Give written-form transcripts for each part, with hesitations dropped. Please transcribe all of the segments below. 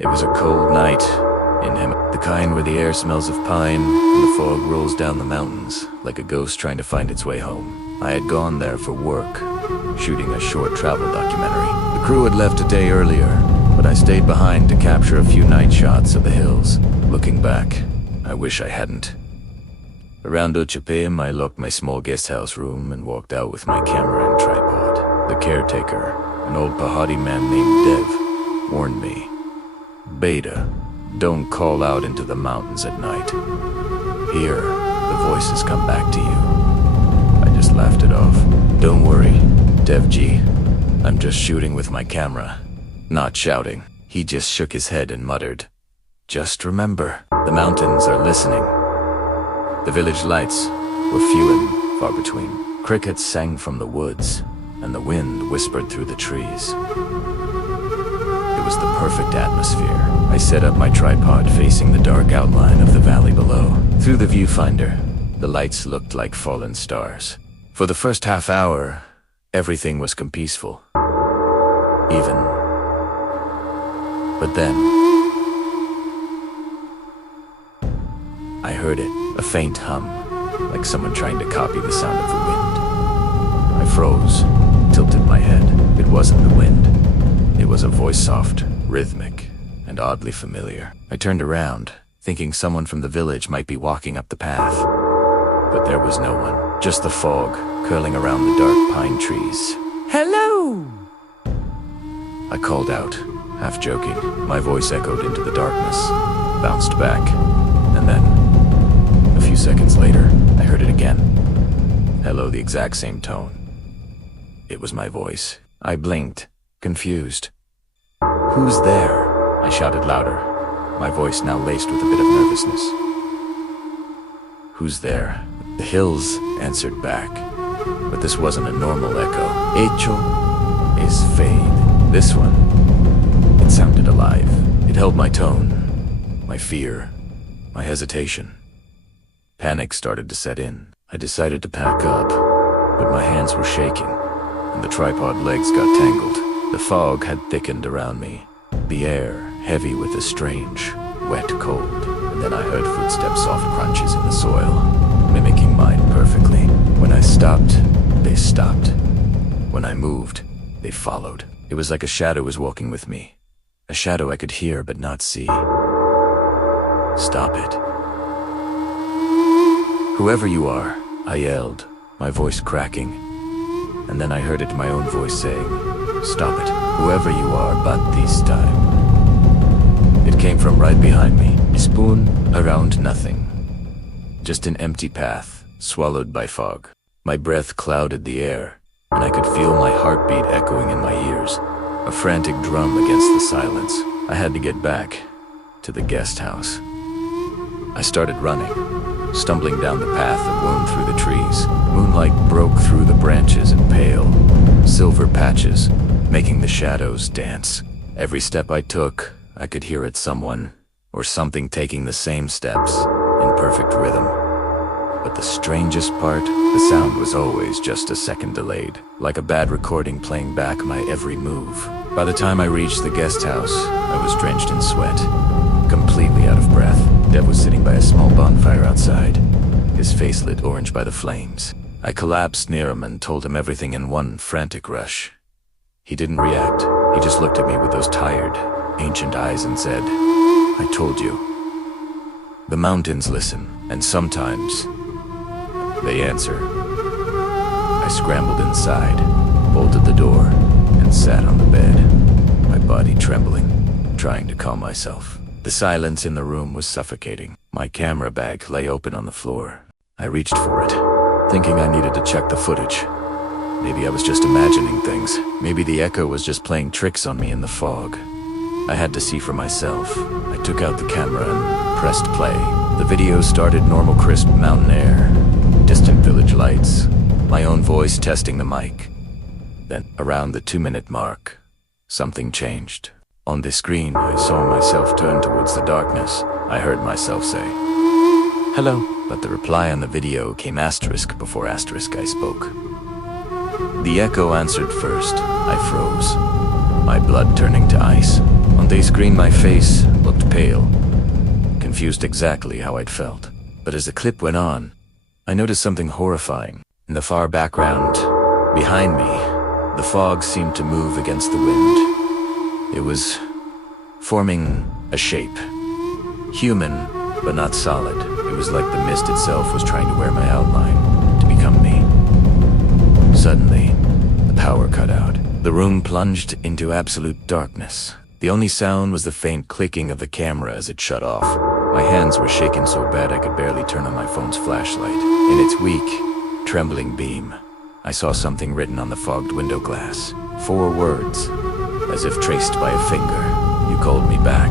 It was a cold night in him, the kind where the air smells of pine and the fog rolls down the mountains like a ghost trying to find its way home. I had gone there for work, shooting a short travel documentary. The crew had left a day earlier, but I stayed behind to capture a few night shots of the hills. Looking back, I wish I hadn't. Around 8 p.m. I locked my small guest house room and walked out with my camera and tripod. The caretaker, an old Pahadi man named Dev, warned me, "Beta, don't call out into the mountains at night. Here, the voices come back to you." I just laughed it off. "Don't worry, Dev G. I'm just shooting with my camera, not shouting." He just shook his head and muttered, "Just remember, the mountains are listening." The village lights were few and far between. Crickets sang from the woods, and the wind whispered through the trees. It was the perfect atmosphere. I set up my tripod facing the dark outline of the valley below. Through the viewfinder, the lights looked like fallen stars. For the first half hour, everything was peaceful. But then, I heard it, a faint hum, like someone trying to copy the sound of the wind. I froze, tilted my head. It wasn't the wind. It was a voice soft, rhythmic, and oddly familiar. I turned around, thinking someone from the village might be walking up the path. But there was no one, just the fog curling around the dark pine trees. "Hello!" I called out, half joking. My voice echoed into the darkness, bounced back, and then, a few seconds later, I heard it again. Hello, the exact same tone. It was my voice. I blinked, confused. "Who's there?" I shouted louder, my voice now laced with a bit of nervousness. "Who's there?" The hills answered back, but this wasn't a normal echo. "Hecho is fade." This one, it sounded alive. It held my tone, my fear, my hesitation. Panic started to set in. I decided to pack up, but my hands were shaking, and the tripod legs got tangled. The fog had thickened around me, the air heavy with a strange, wet cold. And then I heard footsteps, soft crunches in the soil, mimicking mine perfectly. When I stopped, they stopped. When I moved, they followed. It was like a shadow was walking with me, a shadow I could hear but not see. "Stop it. Whoever you are," I yelled, my voice cracking. And then I heard it in my own voice saying, "Stop it. Whoever you are, but this time." It came from right behind me, spoon around nothing. Just an empty path, swallowed by fog. My breath clouded the air, and I could feel my heartbeat echoing in my ears, a frantic drum against the silence. I had to get back to the guest house. I started running, stumbling down the path that wound through the trees. Moonlight broke through the branches in pale, silver patches, making the shadows dance. Every step I took, I could hear it someone, or something taking the same steps, in perfect rhythm. But the strangest part, the sound was always just a second delayed, like a bad recording playing back my every move. By the time I reached the guest house, I was drenched in sweat, completely out of breath. Dev was sitting by a small bonfire outside, his face lit orange by the flames. I collapsed near him and told him everything in one frantic rush. He didn't react. He just looked at me with those tired, ancient eyes and said, "I told you. The mountains listen, and sometimes they answer." I scrambled inside, bolted the door, and sat on the bed, my body trembling, trying to calm myself. The silence in the room was suffocating. My camera bag lay open on the floor. I reached for it, thinking I needed to check the footage. Maybe I was just imagining things. Maybe the echo was just playing tricks on me in the fog. I had to see for myself. I took out the camera and pressed play. The video started, normal crisp mountain air, distant village lights, my own voice testing the mic. Then, around the 2-minute mark, something changed. On the screen, I saw myself turn towards the darkness. I heard myself say, "Hello," but the reply on the video came asterisk before asterisk. I spoke. The echo answered first. I froze, my blood turning to ice. On the screen, my face looked pale, confused exactly how I'd felt. But as the clip went on, I noticed something horrifying. In the far background, behind me, the fog seemed to move against the wind. It was forming a shape. Human, but not solid. It was like the mist itself was trying to wear my outline, to become me. Suddenly, the power cut out. The room plunged into absolute darkness. The only sound was the faint clicking of the camera as it shut off. My hands were shaking so bad I could barely turn on my phone's flashlight. In its weak, trembling beam, I saw something written on the fogged window glass. 4 words, as if traced by a finger. You called me back.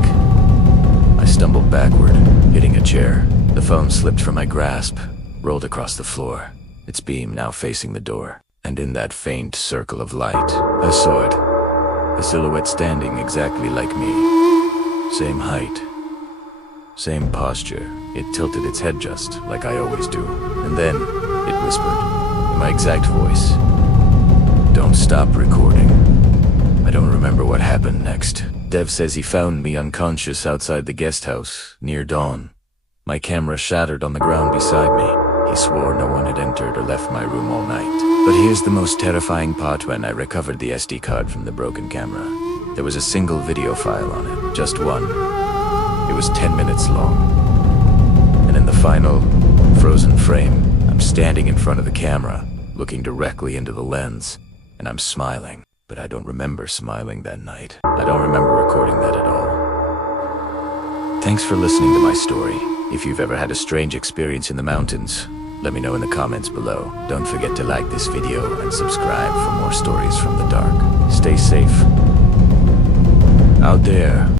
I stumbled backward, hitting a chair. The phone slipped from my grasp, rolled across the floor, its beam now facing the door. And in that faint circle of light, I saw it. A silhouette standing exactly like me. Same height. Same posture. It tilted its head just like I always do. And then, it whispered, in my exact voice, "Don't stop recording." I don't remember what happened next. Dev says he found me unconscious outside the guest house, near dawn. My camera shattered on the ground beside me. He swore no one had entered or left my room all night. But here's the most terrifying part when I recovered the SD card from the broken camera. There was a single video file on it, just one. It was 10 minutes long. And in the final, frozen frame, I'm standing in front of the camera, looking directly into the lens, and I'm smiling. But I don't remember smiling that night. I don't remember recording that at all. Thanks for listening to my story. If you've ever had a strange experience in the mountains, let me know in the comments below. Don't forget to like this video and subscribe for more stories from the dark. Stay safe out there.